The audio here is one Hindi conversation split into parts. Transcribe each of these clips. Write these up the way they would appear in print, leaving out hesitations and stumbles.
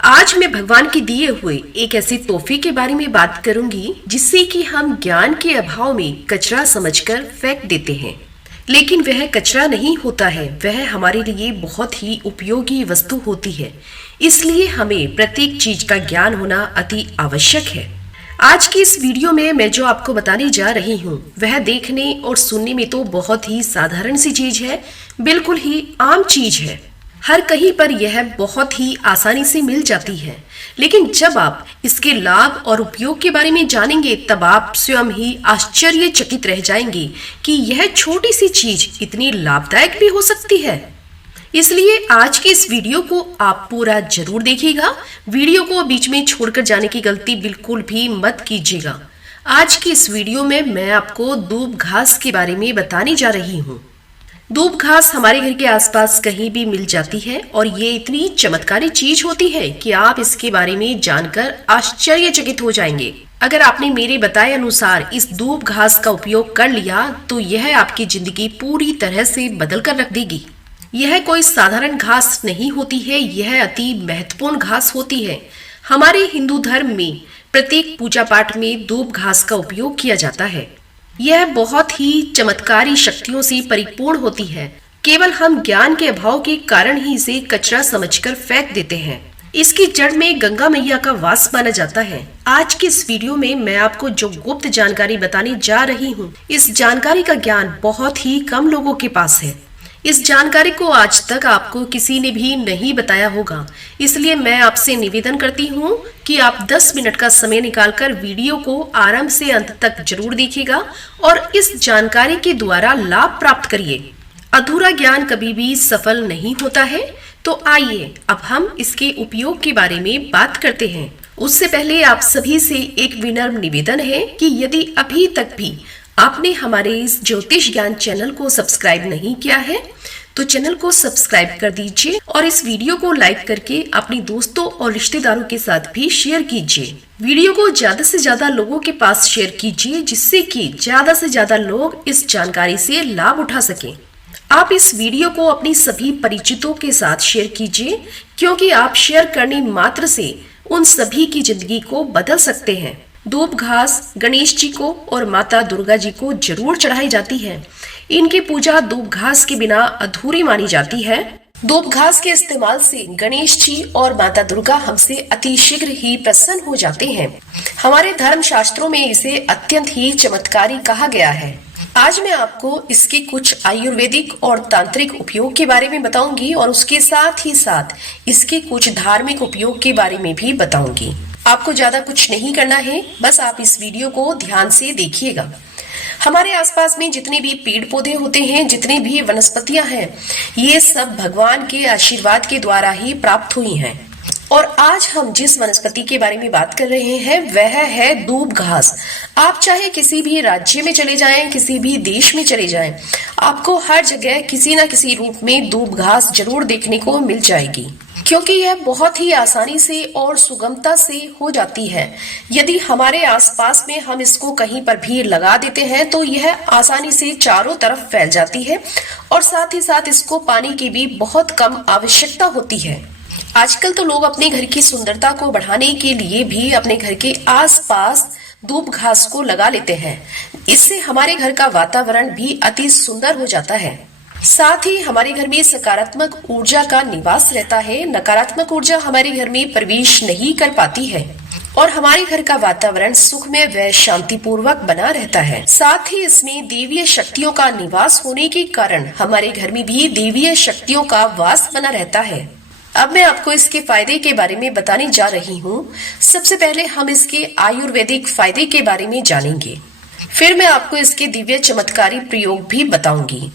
आज मैं भगवान के दिए हुए एक ऐसे तोहफे के बारे में बात करूंगी जिससे कि हम ज्ञान के अभाव में कचरा समझकर फेंक देते हैं, लेकिन वह कचरा नहीं होता है, वह हमारे लिए बहुत ही उपयोगी वस्तु होती है। इसलिए हमें प्रत्येक चीज का ज्ञान होना अति आवश्यक है। आज की इस वीडियो में मैं जो आपको बताने जा रही हूँ वह देखने और सुनने में तो बहुत ही साधारण सी चीज है, बिल्कुल ही आम चीज है। हर कहीं पर यह बहुत ही आसानी से मिल जाती है, लेकिन जब आप इसके लाभ और उपयोग के बारे में जानेंगे तब आप स्वयं ही आश्चर्यचकित रह जाएंगे कि यह छोटी सी चीज इतनी लाभदायक भी हो सकती है। इसलिए आज की इस वीडियो को आप पूरा जरूर देखिएगा। वीडियो को बीच में छोड़कर जाने की गलती बिल्कुल भी मत कीजिएगा। आज की इस वीडियो में मैं आपको दूब घास के बारे में बताने जा रही हूँ। दूब घास हमारे घर के आसपास कहीं भी मिल जाती है और ये इतनी चमत्कारी चीज होती है कि आप इसके बारे में जानकर आश्चर्यचकित हो जाएंगे। अगर आपने मेरे बताए अनुसार इस दूब घास का उपयोग कर लिया तो यह आपकी जिंदगी पूरी तरह से बदल कर रख देगी। यह कोई साधारण घास नहीं होती है, यह अति महत्वपूर्ण घास होती है। हमारे हिंदू धर्म में प्रत्येक पूजा पाठ में दूब घास का उपयोग किया जाता है। यह बहुत ही चमत्कारी शक्तियों से परिपूर्ण होती है। केवल हम ज्ञान के अभाव के कारण ही इसे कचरा समझकर फेंक देते हैं। इसकी जड़ में गंगा मैया का वास माना जाता है। आज की इस वीडियो में मैं आपको जो गुप्त जानकारी बताने जा रही हूँ, इस जानकारी का ज्ञान बहुत ही कम लोगों के पास है। इस जानकारी को आज तक आपको किसी ने भी नहीं बताया होगा, इसलिए मैं आपसे निवेदन करती हूँ कि आप 10 मिनट का समय निकालकर वीडियो को आरंभ से अंत तक जरूर देखिएगा और इस जानकारी के द्वारा लाभ प्राप्त करिए। अधूरा ज्ञान कभी भी सफल नहीं होता है। तो आइए अब हम इसके उपयोग के बारे में बात करते हैं। उससे पहले आप सभी से एक विनम्र निवेदन है कि यदि अभी तक भी आपने हमारे इस ज्योतिष ज्ञान चैनल को सब्सक्राइब नहीं किया है तो चैनल को सब्सक्राइब कर दीजिए और इस वीडियो को लाइक करके अपने दोस्तों और रिश्तेदारों के साथ भी शेयर कीजिए। वीडियो को ज्यादा से ज्यादा लोगों के पास शेयर कीजिए जिससे कि ज्यादा से ज्यादा लोग इस जानकारी से लाभ उठा सकें। आप इस वीडियो को अपनी सभी परिचितों के साथ शेयर कीजिए, क्योंकि आप शेयर करने मात्र से उन सभी की जिंदगी को बदल सकते हैं। दूब घास गणेश जी को और माता दुर्गा जी को जरूर चढ़ाई जाती है। इनकी पूजा दूब घास के बिना अधूरी मानी जाती है। दूब घास के इस्तेमाल से गणेश जी और माता दुर्गा हमसे अति शीघ्र ही प्रसन्न हो जाते हैं। हमारे धर्म शास्त्रों में इसे अत्यंत ही चमत्कारी कहा गया है। आज मैं आपको इसके कुछ आयुर्वेदिक और तांत्रिक उपयोग के बारे में बताऊंगी और उसके साथ ही साथ इसके कुछ धार्मिक उपयोग के बारे में भी बताऊंगी। आपको ज्यादा कुछ नहीं करना है, बस आप इस वीडियो को ध्यान से देखिएगा। हमारे आसपास में जितने भी पेड़ पौधे होते हैं, जितने भी वनस्पतियां हैं, ये सब भगवान के आशीर्वाद के द्वारा ही प्राप्त हुई हैं। और आज हम जिस वनस्पति के बारे में बात कर रहे हैं वह है दूब घास। आप चाहे किसी भी राज्य में चले जाएं, किसी भी देश में चले जाएं, आपको हर जगह किसी न किसी रूप में दूब घास जरूर देखने को मिल जाएगी, क्योंकि यह बहुत ही आसानी से और सुगमता से हो जाती है। यदि हमारे आसपास में हम इसको कहीं पर भी लगा देते हैं तो यह आसानी से चारों तरफ फैल जाती है और साथ ही साथ इसको पानी की भी बहुत कम आवश्यकता होती है। आजकल तो लोग अपने घर की सुंदरता को बढ़ाने के लिए भी अपने घर के आसपास दूब घास को लगा लेते हैं। इससे हमारे घर का वातावरण भी अति सुंदर हो जाता है। साथ ही हमारे घर में सकारात्मक ऊर्जा का निवास रहता है। नकारात्मक ऊर्जा हमारे घर में प्रवेश नहीं कर पाती है और हमारे घर का वातावरण सुखमय व शांतिपूर्वक बना रहता है। साथ ही इसमें देवीय शक्तियों का निवास होने के कारण हमारे घर में भी देवीय शक्तियों का वास बना रहता है। अब मैं आपको इसके फायदे के बारे में बताने जा रही हूँ। सबसे पहले हम इसके आयुर्वेदिक फायदे के बारे में जानेंगे, फिर मैं आपको इसके दिव्य चमत्कारी प्रयोग भी बताऊंगी।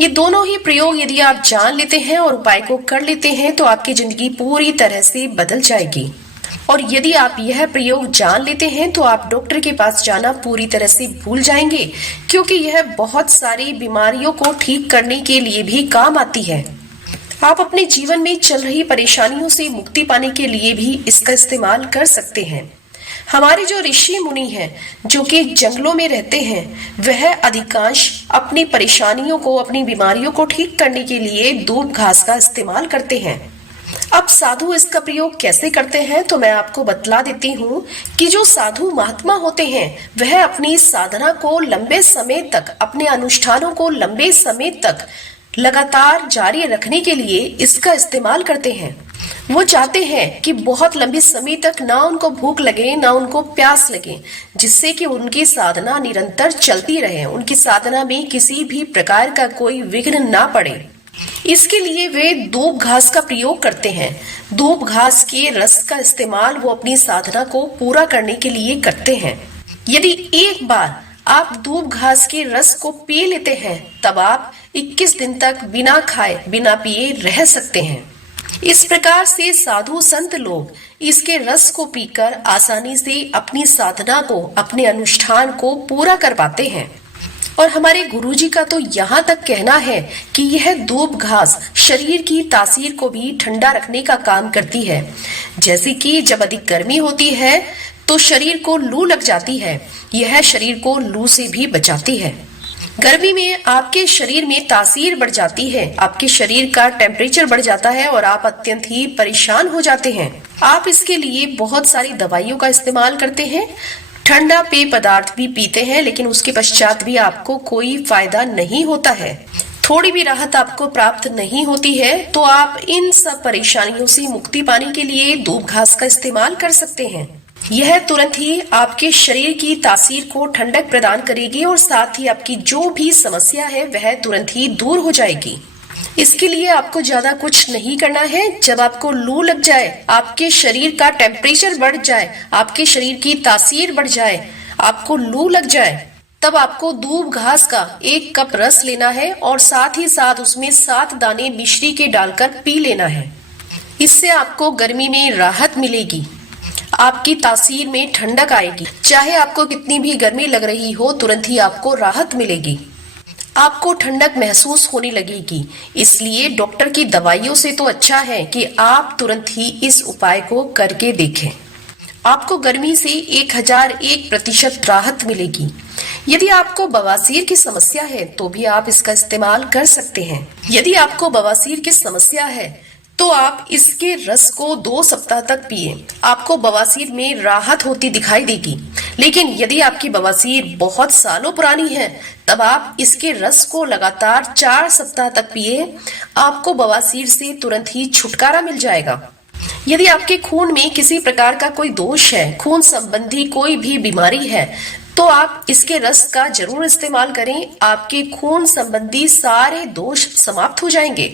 ये दोनों ही प्रयोग यदि आप जान लेते हैं और उपाय को कर लेते हैं तो आपकी जिंदगी पूरी तरह से बदल जाएगी। और यदि आप यह प्रयोग जान लेते हैं तो आप डॉक्टर के पास जाना पूरी तरह से भूल जाएंगे, क्योंकि यह बहुत सारी बीमारियों को ठीक करने के लिए भी काम आती है। आप अपने जीवन में चल रही परेशानियों से मुक्ति पाने के लिए भी इसका इस्तेमाल कर सकते हैं। हमारे जो ऋषि मुनि हैं जो कि जंगलों में रहते हैं, वह अधिकांश अपनी परेशानियों को, अपनी बीमारियों को ठीक करने के लिए दूब घास का इस्तेमाल करते हैं। अब साधु इसका प्रयोग कैसे करते हैं तो मैं आपको बतला देती हूँ कि जो साधु महात्मा होते हैं वह अपनी साधना को लंबे समय तक, अपने अनुष्ठानों को लंबे समय तक लगातार जारी रखने के लिए इसका इस्तेमाल करते हैं। वो चाहते हैं कि बहुत लंबे समय तक ना उनको भूख लगे ना उनको प्यास लगे, जिससे कि उनकी साधना निरंतर चलती रहे, उनकी साधना में किसी भी प्रकार का कोई विघ्न ना पड़े। इसके लिए वे दूब घास का प्रयोग करते हैं। दूब घास के रस का इस्तेमाल वो अपनी साधना को पूरा करने के लिए करते हैं। यदि एक बार आप दूब घास के रस को पी लेते हैं तब आप 21 दिन तक बिना खाए बिना पिए रह सकते हैं। इस प्रकार से साधु संत लोग इसके रस को पीकर आसानी से अपनी साधना को, अपने अनुष्ठान को पूरा कर पाते हैं। और हमारे गुरुजी का तो यहाँ तक कहना है कि यह दूब घास शरीर की तासीर को भी ठंडा रखने का काम करती है। जैसे कि जब अधिक गर्मी होती है तो शरीर को लू लग जाती है, यह शरीर को लू से भी बचाती है। गर्मी में आपके शरीर में तासीर बढ़ जाती है, आपके शरीर का टेम्परेचर बढ़ जाता है और आप अत्यंत ही परेशान हो जाते हैं। आप इसके लिए बहुत सारी दवाइयों का इस्तेमाल करते हैं, ठंडा पेय पदार्थ भी पीते हैं, लेकिन उसके पश्चात भी आपको कोई फायदा नहीं होता है, थोड़ी भी राहत आपको प्राप्त नहीं होती है। तो आप इन सब परेशानियों से मुक्ति पाने के लिए दूब घास का इस्तेमाल कर सकते हैं। यह तुरंत ही आपके शरीर की तासीर को ठंडक प्रदान करेगी और साथ ही आपकी जो भी समस्या है वह तुरंत ही दूर हो जाएगी। इसके लिए आपको ज्यादा कुछ नहीं करना है। जब आपको लू लग जाए, आपके शरीर का टेम्परेचर बढ़ जाए, आपके शरीर की तासीर बढ़ जाए, आपको लू लग जाए, तब आपको दूब घास का 1 कप रस लेना है और साथ ही साथ उसमें 7 दाने मिश्री के डालकर पी लेना है। इससे आपको गर्मी में राहत मिलेगी, आपकी तासीर में ठंडक आएगी। चाहे आपको कितनी भी गर्मी लग रही हो, तुरंत ही आपको राहत मिलेगी, आपको ठंडक महसूस होने लगेगी। इसलिए डॉक्टर की दवाइयों से तो अच्छा है कि आप तुरंत ही इस उपाय को करके देखें। आपको गर्मी से 1001% राहत मिलेगी। यदि आपको बवासीर की समस्या है तो भी आप इसका इस्तेमाल कर सकते हैं। यदि आपको बवासीर की समस्या है तो आप इसके रस को 2 सप्ताह तक पिए, आपको बवासीर में राहत होती दिखाई देगी। लेकिन यदि आपकी बवासीर बहुत सालों पुरानी है तब आप इसके रस को लगातार 4 सप्ताह तक पिए, आपको बवासीर से तुरंत ही छुटकारा मिल जाएगा। यदि आपके खून में किसी प्रकार का कोई दोष है, खून संबंधी कोई भी बीमारी है, तो आप इसके रस का जरूर इस्तेमाल करें, आपके खून संबंधी सारे दोष समाप्त हो जाएंगे।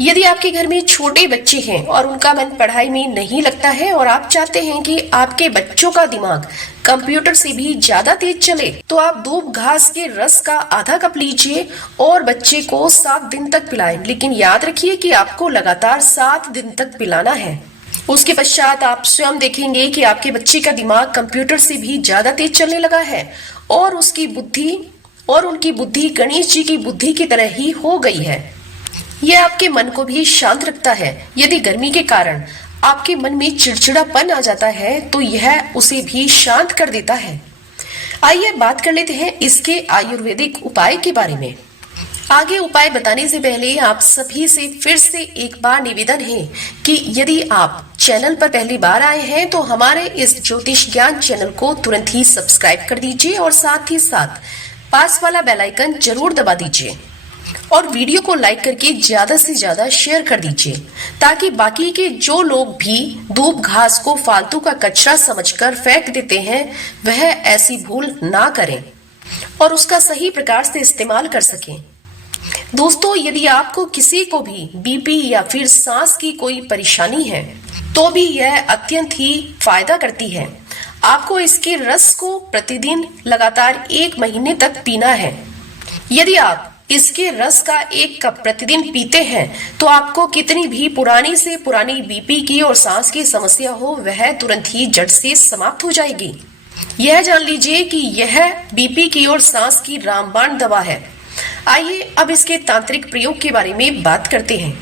यदि आपके घर में छोटे बच्चे हैं और उनका मन पढ़ाई में नहीं लगता है और आप चाहते हैं कि आपके बच्चों का दिमाग कंप्यूटर से भी ज्यादा तेज चले, तो आप दूब घास के रस का आधा कप लीजिए और बच्चे को 7 दिन तक पिलाएं। लेकिन याद रखिए कि आपको लगातार 7 दिन तक पिलाना है। उसके पश्चात आप स्वयं देखेंगे कि आपके बच्चे का दिमाग कंप्यूटर से भी ज्यादा तेज चलने लगा है और उनकी बुद्धि गणेश जी की बुद्धि की तरह ही हो गई है। यह आपके मन को भी शांत रखता है। यदि गर्मी के कारण आपके मन में चिड़चिड़ापन आ जाता है तो यह उसे भी शांत कर देता है। आइए बात कर लेते हैं इसके आयुर्वेदिक उपाय के बारे में। आगे उपाय बताने से पहले आप सभी से फिर से एक बार निवेदन है कि यदि आप चैनल पर पहली बार आए हैं तो हमारे इस ज्योतिष ज्ञान चैनल को तुरंत ही सब्सक्राइब कर दीजिए और साथ ही साथ पास वाला बेल आइकन जरूर दबा दीजिए और वीडियो को लाइक करके ज्यादा से ज्यादा शेयर कर दीजिए, ताकि बाकी के जो लोग भी दूब घास को फालतू का कचरा समझकर फेंक देते हैं वह ऐसी भूल ना करें और उसका सही प्रकार से इस्तेमाल कर सकें। दोस्तों, यदि आपको किसी को भी बीपी या फिर सांस की कोई परेशानी है तो भी यह अत्यंत ही फायदा करती है। आपको इसके रस को प्रतिदिन लगातार 1 महीने तक पीना है। यदि आप इसके रस का 1 कप प्रतिदिन पीते हैं तो आपको कितनी भी पुरानी से पुरानी बीपी की और सांस की समस्या हो वह तुरंत ही जड़ से समाप्त हो जाएगी। यह जान लीजिए कि यह बीपी की और सांस की रामबाण दवा है। आइए अब इसके तांत्रिक प्रयोग के बारे में बात करते हैं।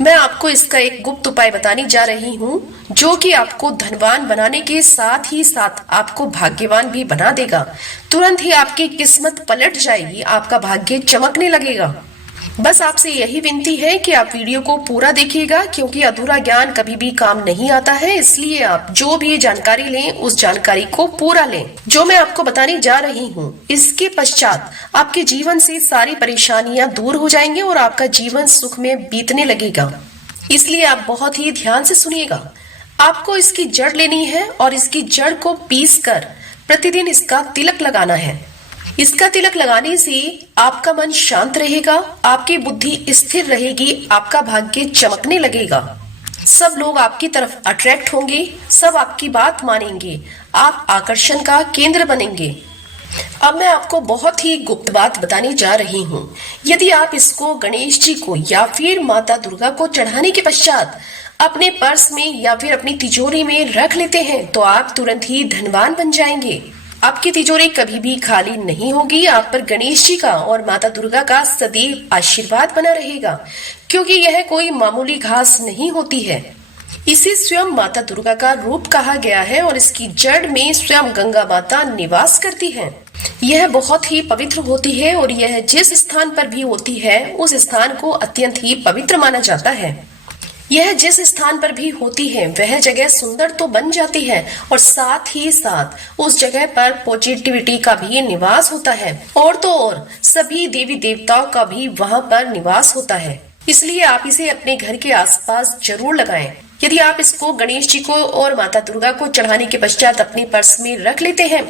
मैं आपको इसका एक गुप्त उपाय बताने जा रही हूँ जो कि आपको धनवान बनाने के साथ ही साथ आपको भाग्यवान भी बना देगा। तुरंत ही आपकी किस्मत पलट जाएगी, आपका भाग्य चमकने लगेगा। बस आपसे यही विनती है कि आप वीडियो को पूरा देखिएगा, क्योंकि अधूरा ज्ञान कभी भी काम नहीं आता है। इसलिए आप जो भी जानकारी लें उस जानकारी को पूरा लें जो मैं आपको बताने जा रही हूँ। इसके पश्चात आपके जीवन से सारी परेशानियां दूर हो जाएंगी और आपका जीवन सुख में बीतने लगेगा। इसलिए आप बहुत ही ध्यान से सुनिएगा। आपको इसकी जड़ लेनी है और इसकी जड़ को पीस कर प्रतिदिन इसका तिलक लगाना है। इसका तिलक लगाने से आपका मन शांत रहेगा, आपकी बुद्धि स्थिर रहेगी, आपका भाग्य चमकने लगेगा। सब लोग आपकी तरफ अट्रैक्ट होंगे, सब आपकी बात मानेंगे, आप आकर्षण का केंद्र बनेंगे। अब मैं आपको बहुत ही गुप्त बात बताने जा रही हूँ। यदि आप इसको गणेश जी को या फिर माता दुर्गा को चढ़ाने के पश्चात अपने पर्स में या फिर अपनी तिजोरी में रख लेते हैं तो आप तुरंत ही धनवान बन जाएंगे। आपकी तिजोरी कभी भी खाली नहीं होगी। आप पर गणेश जी का और माता दुर्गा का सदैव आशीर्वाद बना रहेगा, क्योंकि यह कोई मामूली घास नहीं होती है। इसे स्वयं माता दुर्गा का रूप कहा गया है और इसकी जड़ में स्वयं गंगा माता निवास करती है। यह बहुत ही पवित्र होती है और यह जिस स्थान पर भी होती है उस स्थान को अत्यंत ही पवित्र माना जाता है। यह जिस स्थान पर भी होती है वह जगह सुंदर तो बन जाती है और साथ ही साथ उस जगह पर पॉजिटिविटी का भी निवास होता है और तो और सभी देवी देवताओं का भी वहां पर निवास होता है। इसलिए आप इसे अपने घर के आसपास जरूर लगाएं। यदि आप इसको गणेश जी को और माता दुर्गा को चढ़ाने के पश्चात अपने पर्स में रख लेते हैं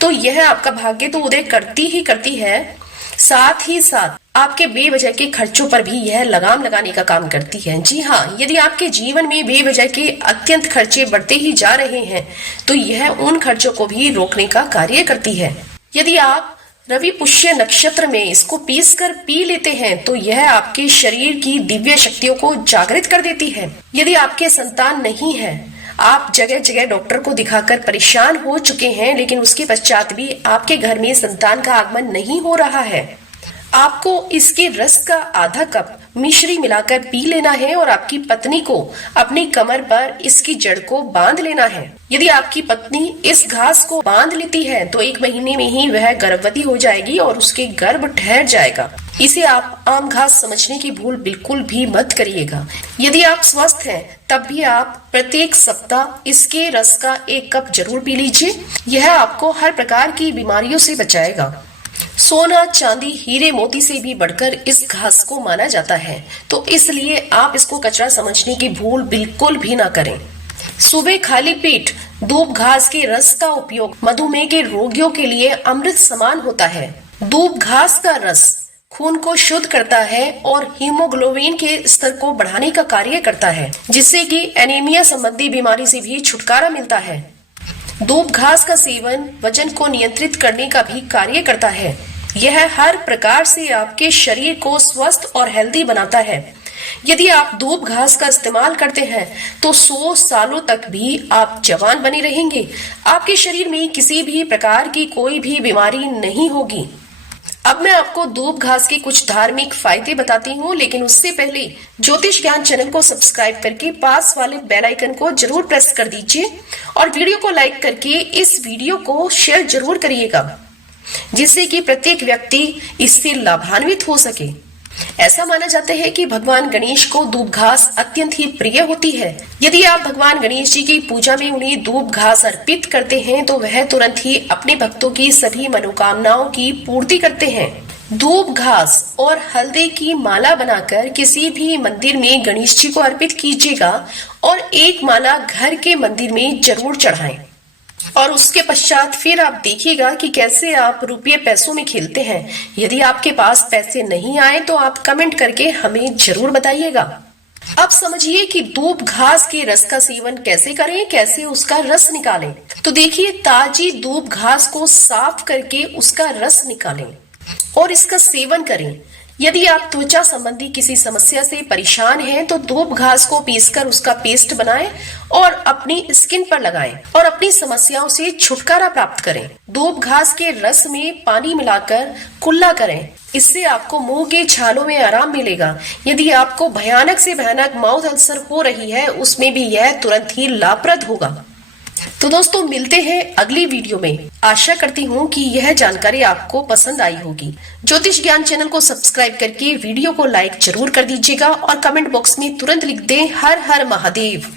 तो यह आपका भाग्य तो उदय करती ही करती है, साथ ही साथ आपके बेवजह के खर्चों पर भी यह लगाम लगाने का काम करती है। जी हाँ, यदि आपके जीवन में बेवजह के अत्यंत खर्चे बढ़ते ही जा रहे हैं तो यह उन खर्चों को भी रोकने का कार्य करती है। यदि आप रवि पुष्य नक्षत्र में इसको पीस कर पी लेते हैं तो यह आपके शरीर की दिव्य शक्तियों को जागृत कर देती है। यदि आपके संतान नहीं है, आप जगह जगह डॉक्टर को दिखाकर परेशान हो चुके हैं, लेकिन उसके पश्चात भी आपके घर में संतान का आगमन नहीं हो रहा है, आपको इसके रस का आधा कप मिश्री मिलाकर पी लेना है और आपकी पत्नी को अपनी कमर पर इसकी जड़ को बांध लेना है। यदि आपकी पत्नी इस घास को बांध लेती है तो 1 महीने में ही वह गर्भवती हो जाएगी और उसके गर्भ ठहर जाएगा। इसे आप आम घास समझने की भूल बिल्कुल भी मत करिएगा। यदि आप स्वस्थ हैं तब भी आप प्रत्येक सप्ताह इसके रस का 1 कप जरूर पी लीजिए। यह आपको हर प्रकार की बीमारियों से बचाएगा। सोना, चांदी, हीरे, मोती से भी बढ़कर इस घास को माना जाता है, तो इसलिए आप इसको कचरा समझने की भूल बिल्कुल भी ना करें। सुबह खाली पेट दूब घास के रस का उपयोग मधुमेह के रोगियों के लिए अमृत समान होता है। दूब घास का रस खून को शुद्ध करता है और हीमोग्लोबिन के स्तर को बढ़ाने का कार्य करता है, जिससे कि एनीमिया संबंधी बीमारी से भी छुटकारा मिलता है। दूब घास का सेवन वजन को नियंत्रित करने का भी कार्य करता है। यह हर प्रकार से आपके शरीर को स्वस्थ और हेल्दी बनाता है। यदि आप दूब घास का इस्तेमाल करते हैं तो 100 सालों तक भी आप जवान बने रहेंगे। आपके शरीर में किसी भी प्रकार की कोई भी बीमारी नहीं होगी। अब मैं आपको दूब घास के कुछ धार्मिक फायदे बताती हूँ, लेकिन उससे पहले ज्योतिष ज्ञान चैनल को सब्सक्राइब करके पास वाले बेल आइकन को जरूर प्रेस कर दीजिए और वीडियो को लाइक करके इस वीडियो को शेयर जरूर करिएगा, जिससे कि प्रत्येक व्यक्ति इससे लाभान्वित हो सके। ऐसा माना जाता है कि भगवान गणेश को दूब घास अत्यंत ही प्रिय होती है। यदि आप भगवान गणेश जी की पूजा में उन्हें दूब घास अर्पित करते हैं तो वह तुरंत ही अपने भक्तों की सभी मनोकामनाओं की पूर्ति करते हैं। दूब घास और हल्दी की माला बनाकर किसी भी मंदिर में गणेश जी को अर्पित कीजिएगा और 1 माला घर के मंदिर में जरूर चढ़ाएं। और उसके पश्चात फिर आप देखिएगा कि कैसे आप रुपये पैसों में खेलते हैं। यदि आपके पास पैसे नहीं आए तो आप कमेंट करके हमें जरूर बताइएगा। अब समझिए कि दूब घास के रस का सेवन कैसे करें, कैसे उसका रस निकालें। तो देखिए, ताजी दूब घास को साफ करके उसका रस निकालें और इसका सेवन करें। यदि आप त्वचा संबंधी किसी समस्या से परेशान हैं तो दूब घास को पीसकर उसका पेस्ट बनाएं और अपनी स्किन पर लगाएं और अपनी समस्याओं से छुटकारा प्राप्त करें। दूब घास के रस में पानी मिलाकर कुल्ला करें, इससे आपको मुंह के छालों में आराम मिलेगा। यदि आपको भयानक से भयानक माउथ अल्सर हो रही है उसमें भी यह तुरंत ही लाभप्रद होगा। तो दोस्तों मिलते हैं अगली वीडियो में। आशा करती हूँ कि यह जानकारी आपको पसंद आई होगी। ज्योतिष ज्ञान चैनल को सब्सक्राइब करके वीडियो को लाइक जरूर कर दीजिएगा और कमेंट बॉक्स में तुरंत लिख दें हर हर महादेव।